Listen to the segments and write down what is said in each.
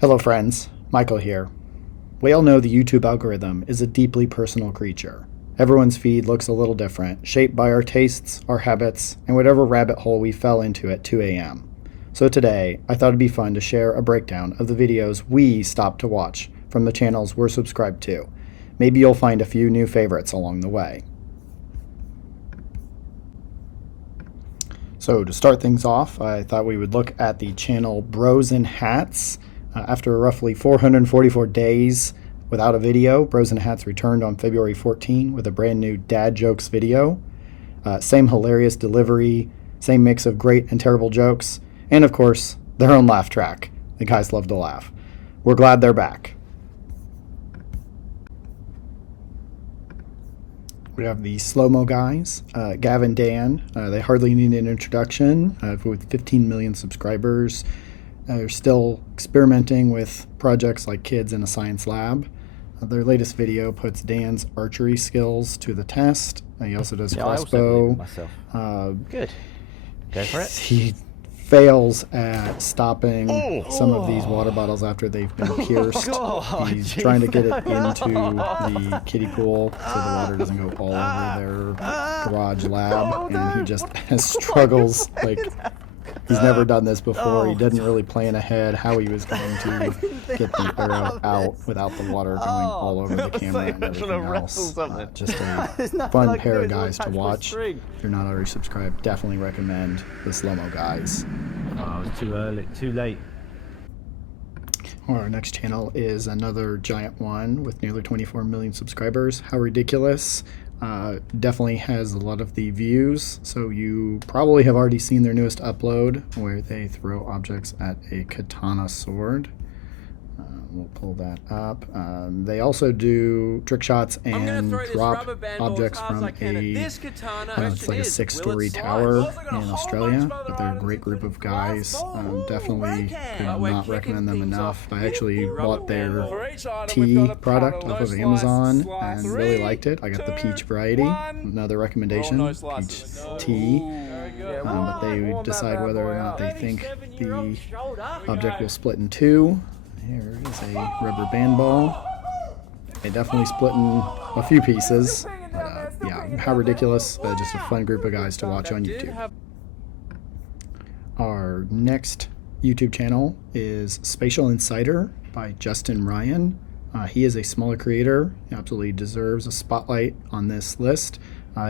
Hello friends, Michael here. We all know the YouTube algorithm is a deeply personal creature. Everyone's feed looks a little different, shaped by our tastes, our habits, and whatever rabbit hole we fell into at 2 a.m. So today, I thought it'd be fun to share a breakdown of the videos we stopped to watch from the channels we're subscribed to. Maybe you'll find a few new favorites along the way. So to start things off, I thought we would look at the channel Bros in Hats. After roughly 444 days without a video, Bros in Hats returned on February 14 with a brand new dad jokes video. Same hilarious delivery, same mix of great and terrible jokes, and of course, their own laugh track. The guys love to laugh. We're glad they're back. We have the slow-mo guys, Gav and Dan. They hardly need an introduction with 15 million subscribers. They're still experimenting with projects like Kids in a Science Lab. Their latest video puts Dan's archery skills to the test. He also does crossbow. Good. Go for it. He fails at stopping some of these water bottles after they've been pierced. He's trying to get it into the kiddie pool so the water doesn't go all over their garage lab, and he just struggles like he's never done this before. He didn't really plan ahead how he was going to get the arrow out without the water going all over the camera and everything else. Just a fun pair of guys to watch. If you're not already subscribed, definitely recommend the Slow-Mo Guys. Oh, it's too early, too late. Our next channel is another giant one with nearly 24 million subscribers. How Ridiculous. Definitely has a lot of the views, so you probably have already seen their newest upload where they throw objects at a katana sword. We'll pull that up. They also do trick shots and drop objects from it's like a 6-story tower in Australia, but they're a great group of guys. Definitely could not recommend them enough. I actually bought their tea product off of Amazon and really liked it. I got the peach variety, another recommendation, peach tea. But they decide whether or not they think the object will split in two. Here is a rubber band ball. They definitely split in a few pieces. Yeah, How Ridiculous. Just a fun group of guys to watch on YouTube. Our next YouTube channel is Spatial Insider by Justin Ryan. He is a smaller creator. He absolutely deserves a spotlight on this list.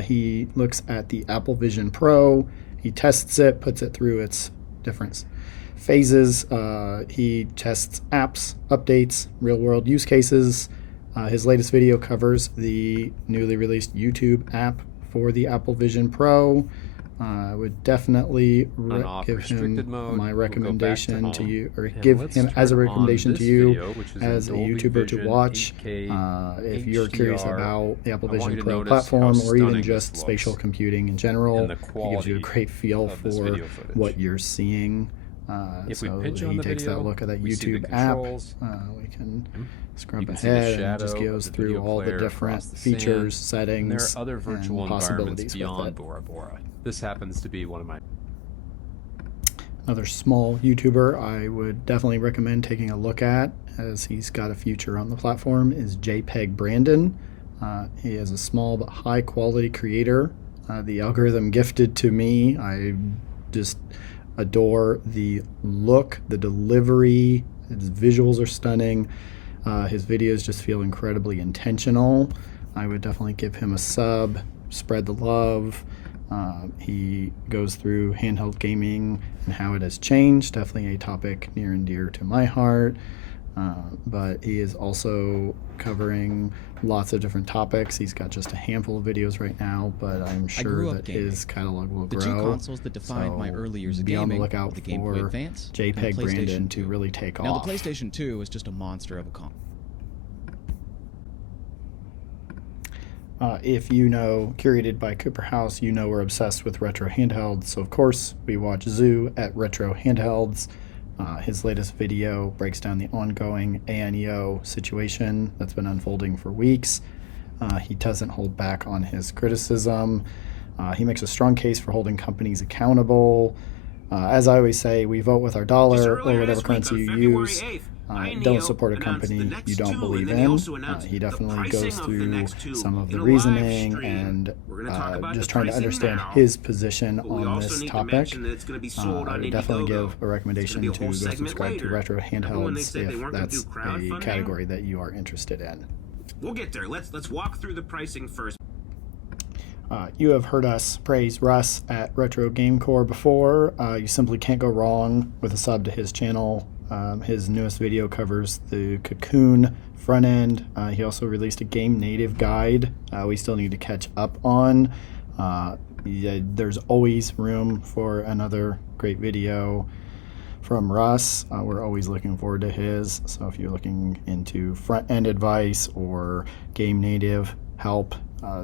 He looks at the Apple Vision Pro. He tests it, puts it through its different phases. He tests apps, updates, real-world use cases. His latest video covers the newly released YouTube app for the Apple Vision Pro. I would definitely give him my recommendation to you, or give him as a recommendation to you as a YouTuber to watch if you're curious about the Apple Vision Pro platform or even just spatial computing in general. He gives you a great feel for what you're seeing. So he takes that look at that YouTube app. We can scrub ahead and just goes through all the different features, settings, and possibilities with it. Bora Bora. This happens to be one of my... Another small YouTuber I would definitely recommend taking a look at, as he's got a future on the platform, is JPEG Brandon. He is a small but high quality creator. The algorithm gifted to me. I just adore the look, the delivery. His visuals are stunning. His videos just feel incredibly intentional. I would definitely give him a sub, spread the love. He goes through handheld gaming and how it has changed, definitely a topic near and dear to my heart. But he is also covering lots of different topics. He's got just a handful of videos right now, but I'm sure that his catalog will grow. The two consoles that defined my early years of gaming, be on the lookout the Game Boy for Advance JPEG and the Brandon PlayStation to 2. really take Now off. the PlayStation 2 is just a monster of a console. If you know Curated by Cooper House, you know we're obsessed with retro handhelds. So of course we watch Zoo at Retro Handhelds. His latest video breaks down the ongoing ANEO situation that's been unfolding for weeks. He doesn't hold back on his criticism. He makes a strong case for holding companies accountable. As I always say, we vote with our dollar or whatever currency you use. don't support a company you don't believe in. He definitely goes through some of the reasoning and just trying to understand his position on this topic. I would definitely give a recommendation to go subscribe to Retro Handhelds if that's a category that you are interested in. We'll get there. Let's walk through the pricing first. You have heard us praise Russ at Retro Gamecore before. You simply can't go wrong with a sub to his channel. His newest video covers the Cocoon front end. He also released a game native guide we still need to catch up on. There's always room for another great video from Russ. We're always looking forward to his. So if you're looking into front end advice or game native help,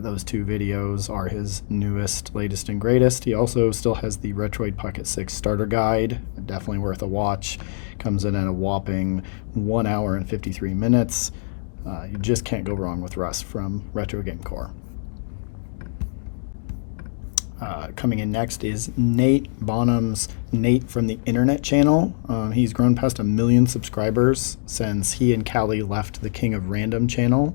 those two videos are his newest, latest, and greatest. He also still has the Retroid Pocket 6 starter guide. Definitely worth a watch. Comes in at a whopping 1 hour and 53 minutes. You just can't go wrong with Russ from Retro Gamecore. Coming in next is Nate Bonham's Nate from the Internet channel. He's grown past 1 million subscribers since he and Callie left the King of Random channel.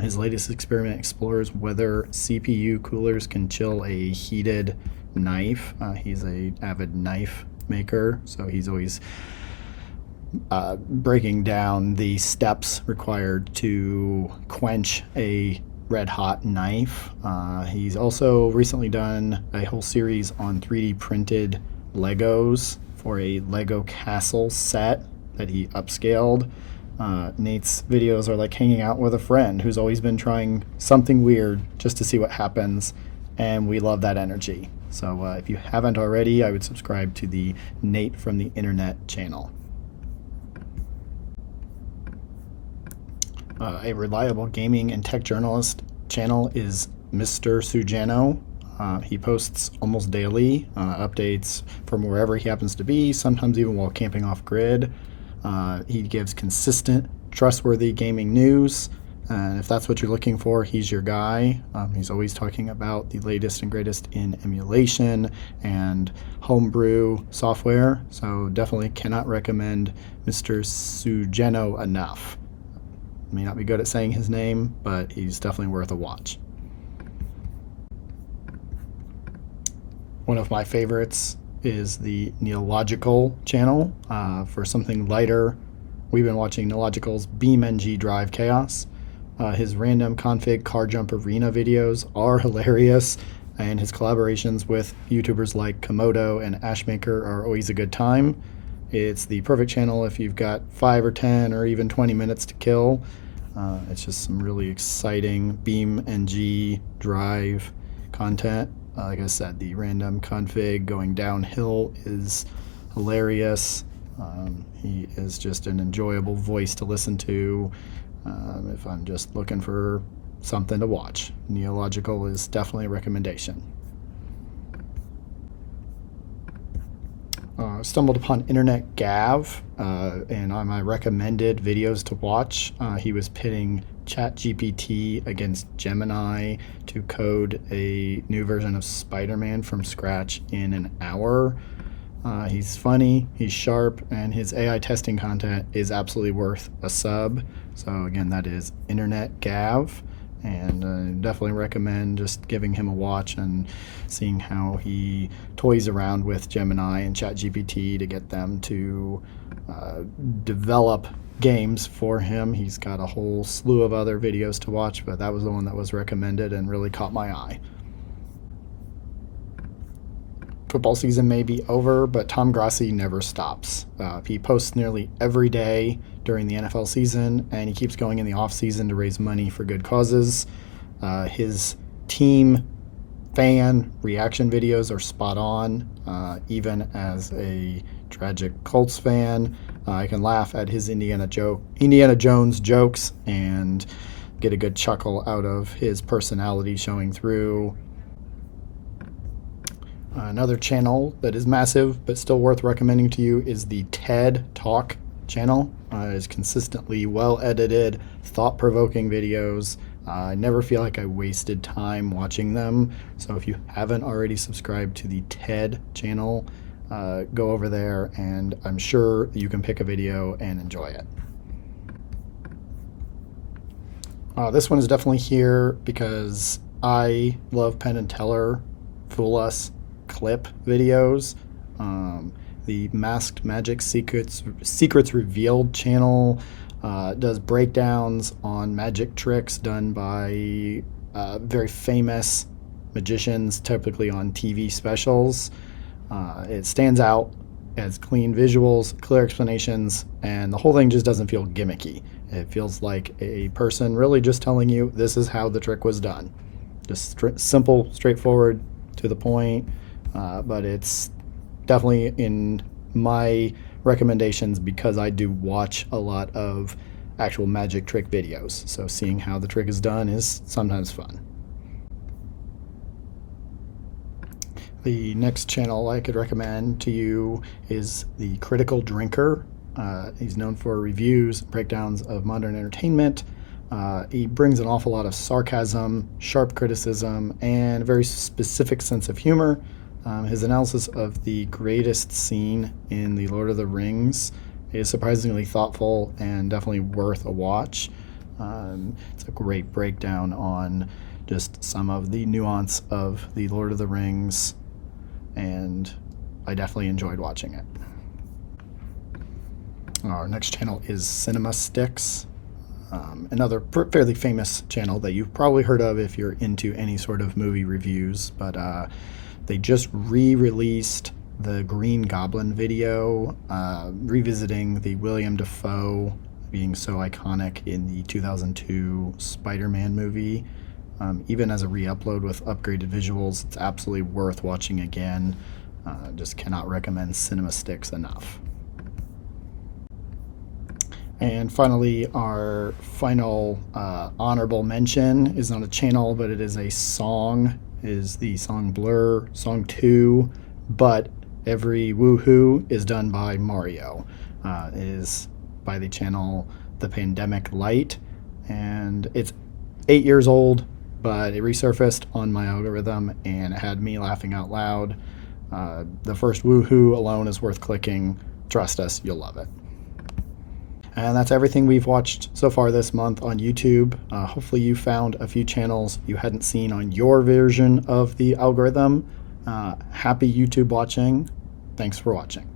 His latest experiment explores whether CPU coolers can chill a heated knife. He's an avid knife maker, so he's always breaking down the steps required to quench a red hot knife. He's also recently done a whole series on 3D printed Legos for a Lego castle set that he upscaled. Nate's videos are like hanging out with a friend who's always been trying something weird just to see what happens, and we love that energy. So if you haven't already, I would subscribe to the Nate from the Internet channel. A reliable gaming and tech journalist channel is Mr. Sujano. He posts almost daily updates from wherever he happens to be, sometimes even while camping off grid. He gives consistent, trustworthy gaming news, and if that's what you're looking for, he's your guy. He's always talking about the latest and greatest in emulation and homebrew software, so definitely cannot recommend Mr. Sujano enough. May not be good at saying his name, but he's definitely worth a watch. One of my favorites is the Neilogical channel. For something lighter, we've been watching Neilogical's BeamNG Drive Chaos. His random config car jump arena videos are hilarious, and his collaborations with YouTubers like Komodo and Ashmaker are always a good time. It's the perfect channel if you've got 5 or 10 or even 20 minutes to kill. It's just some really exciting BeamNG Drive content. Like I said, the random config going downhill is hilarious. He is just an enjoyable voice to listen to if I'm just looking for something to watch. Neilogical is definitely a recommendation. Stumbled upon InternetGav, and on my recommended videos to watch, he was pitting ChatGPT against Gemini to code a new version of Spider-Man from scratch in an hour. He's funny, he's sharp, and his AI testing content is absolutely worth a sub. So again, that is InternetGav, and definitely recommend just giving him a watch and seeing how he toys around with Gemini and ChatGPT to get them to develop games for him. He's got a whole slew of other videos to watch, but that was the one that was recommended and really caught my eye. Football season may be over, but Tom Grossi never stops. He posts nearly every day during the NFL season, and he keeps going in the off season to raise money for good causes. His team fan reaction videos are spot on, even as a tragic Colts fan. I can laugh at his Indiana Jones jokes and get a good chuckle out of his personality showing through. Another channel that is massive but still worth recommending to you is the TED Talk channel. It's consistently well-edited, thought-provoking videos. I never feel like I wasted time watching them. So if you haven't already subscribed to the TED channel, go over there, and I'm sure you can pick a video and enjoy it. This one is definitely here because I love Penn and Teller Fool Us clip videos. The Masked Magic Secrets Revealed channel does breakdowns on magic tricks done by very famous magicians, typically on TV specials. It stands out as clean visuals, clear explanations, and the whole thing just doesn't feel gimmicky. It feels like a person really just telling you this is how the trick was done. Just simple, straightforward, to the point, but it's definitely in my recommendations because I do watch a lot of actual magic trick videos. So seeing how the trick is done is sometimes fun. The next channel I could recommend to you is the Critical Drinker. He's known for reviews, breakdowns of modern entertainment. He brings an awful lot of sarcasm, sharp criticism, and a very specific sense of humor. His analysis of the greatest scene in The Lord of the Rings is surprisingly thoughtful and definitely worth a watch. It's a great breakdown on just some of the nuance of The Lord of the Rings, and I definitely enjoyed watching it. Our next channel is CinemaStix, another fairly famous channel that you've probably heard of if you're into any sort of movie reviews, but they just re-released the Green Goblin video, revisiting the William Dafoe being so iconic in the 2002 Spider-Man movie. Even as a re-upload with upgraded visuals, it's absolutely worth watching again. Just cannot recommend CinemaStix enough. And finally, our final honorable mention is not a channel, but it is a song. It is the song Blur, Song 2, but every woohoo is done by Mario. It is by the channel The Pandemic Light, and it's 8 years old, but it resurfaced on my algorithm and it had me laughing out loud. The first woohoo alone is worth clicking. Trust us, you'll love it. And that's everything we've watched so far this month on YouTube. Hopefully you found a few channels you hadn't seen on your version of the algorithm. Happy YouTube watching. Thanks for watching.